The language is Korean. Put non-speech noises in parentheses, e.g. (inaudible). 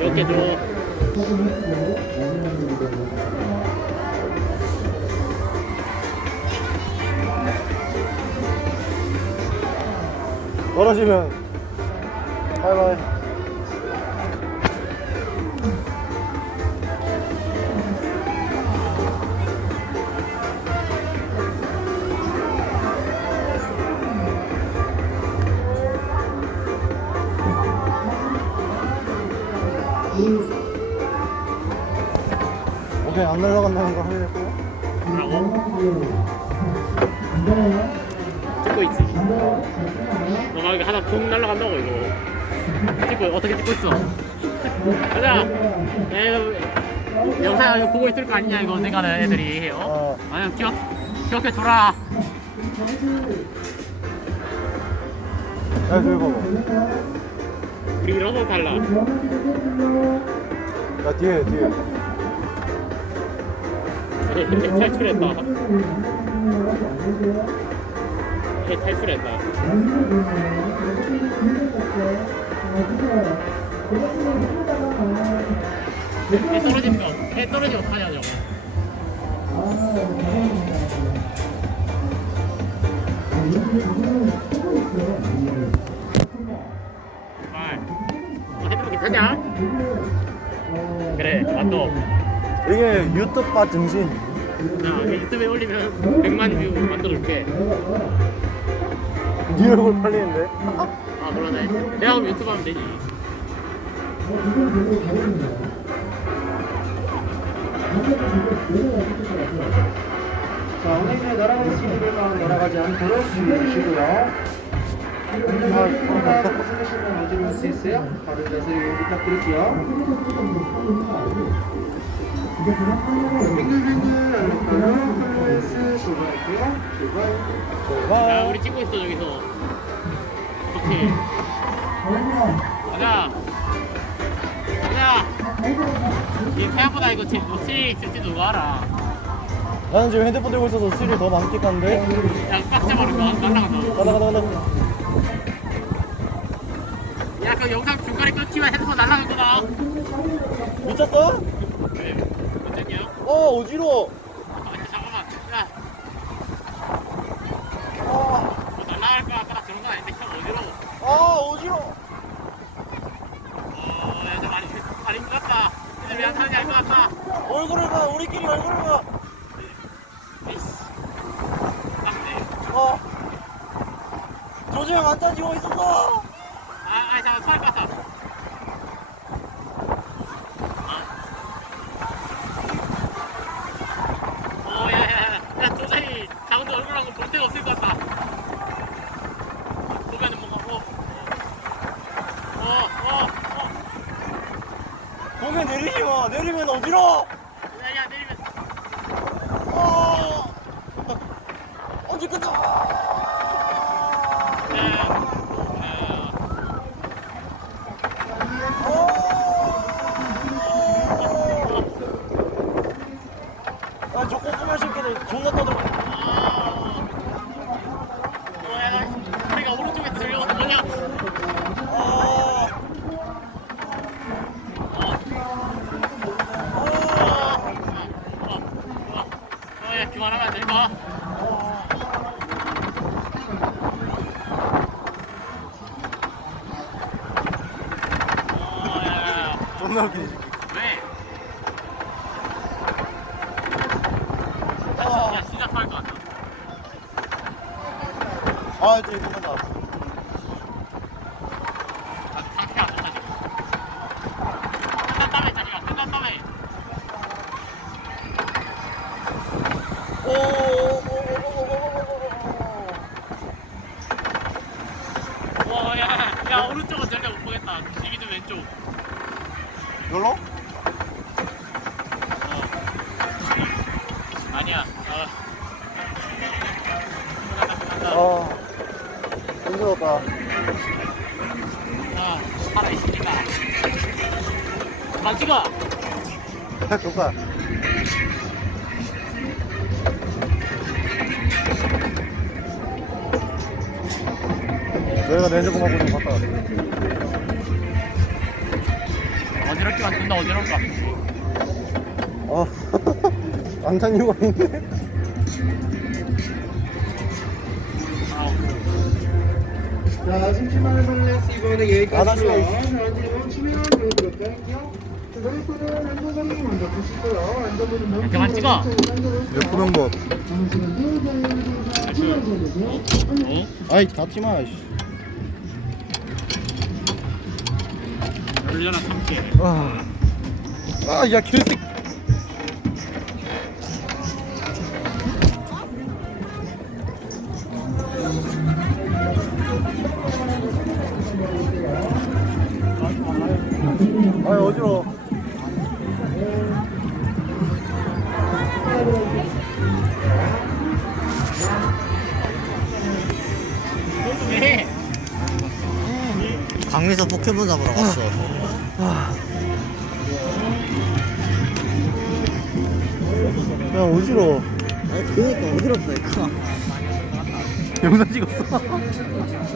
이렇게 줘. 떨어지면 바이바이 오케이 안 날아간다는 거 확인했고요 뭐라고? 찍고 있지. 너가 이거 하나 붕 날라간다고 이거. 찍고 어떻게 찍고 있어? 가자. 에이, 영상 이거 보고 있을 거 아니냐 이거 생각하는 애들이. 어? 어. 아니 기억 기억해 줘라. 야 저기 봐봐 우리 일어서 달라. 야 뒤에 뒤에 탈출했다. 얘 탈출했다. 해 떨어지는 거, 해 떨어지면 저거. 말. 어, 핸드폰 괜찮냐? 그래, 맞도. 이게 유튜브바 증신 자, 유튜브에 올리면 100만 뷰 만들어줄게. 네 얼굴 팔리는데 아, 그러네. 내가 그럼 유튜브 하면 되지. 자, 오늘 날아가는 친구들만 날아가지 않도록 주의해주시고요. 하나 쓰시면 어지러울 수 있어요. 바로 자세 이용 부탁드릴게요. 야, 우리 찍고 있어, 저기서. 어떻게. 가자. 가자. 이 생각보다 이거 제 노출이 있을지 누가 알아. 나는 지금 핸드폰 들고 있어서 스릴이 더 만끽한데 야, 꽉 잡아놓고 날라간다. 가다 가다 가다 야, 그 영상 중간에 끊기면 핸드폰 날라가구나. 미쳤어? 왜? 어쨌냐? 어 어지러워 아, 잠깐만. 야, 아, 뭐 날라갈 거 같다. 그런 건 아닌데, 형 어지러워. 아 어지러워 어, 야, 좀 많이, 많이 힘들었다. 근데 왜안 타는지 알 것 같다. 얼굴을 봐 우리끼리 얼굴을 봐 에이씨. 깜네. 어. 조지형 안 짜지고 있었어 아, 아, 잠깐, 토할 것 같아. 아. 어, 야, 야, 야, 야, 도저히 자훈도 얼굴하고 볼 데가 없을 것 같다. 보면은 뭔가, 어, 어, 어, 어, 고개 내리면 어지러워 야, 야, 내리면. 어. 언제 끝나 야, 야, 야. 아, 저 꼬꾸만 새끼들 존나 떠들어. 아. 어, 야, 나 소리가 오른쪽에 들려오는 뭐냐? 아, 어, 야, 그만하면 안 될까? 어, 야, 야, 야. 존나 웃기네. 왜? 야, 진짜 토할 것 같다. 아, 이제 이거 간다. 아, 상태 안 좋다, 지금. 끝났다며, 자기가. 끝났다며. 오, 야, 야, 오른쪽은 절대 못 보겠다. 니기도 왼쪽. 오. 열로? 어. 아니야. 어. 끝났다, 끝났다. 아, 힘들었다. 자, 살아있으니까. 그만 찍어! 조카. 너희가 내 핸드폰 갖고 좀 갔다 와. 어 지럽게 만든다 어지럽다 아, 안찬 이유가 있네. 아 자, 심심한 플레스 이번에 아, 다시 여기까지고요. 와. 자, 이제 이번 치면 보여드릴까 할게요. 그리고는 안전벨이 먼저 보시고요. 안전벨은 몇 그만 찍어. 몇 분한 것. 어? 아이, 닫지 마. 씨. 열려라 참깨 아, 아, 야, 개새끼. 아, 어지러워. 왜? 강미서 포켓몬 잡으러 갔어. 야, 어지러워. 아니 그러니까 어지럽다니까. 영상 찍었어. (laughs)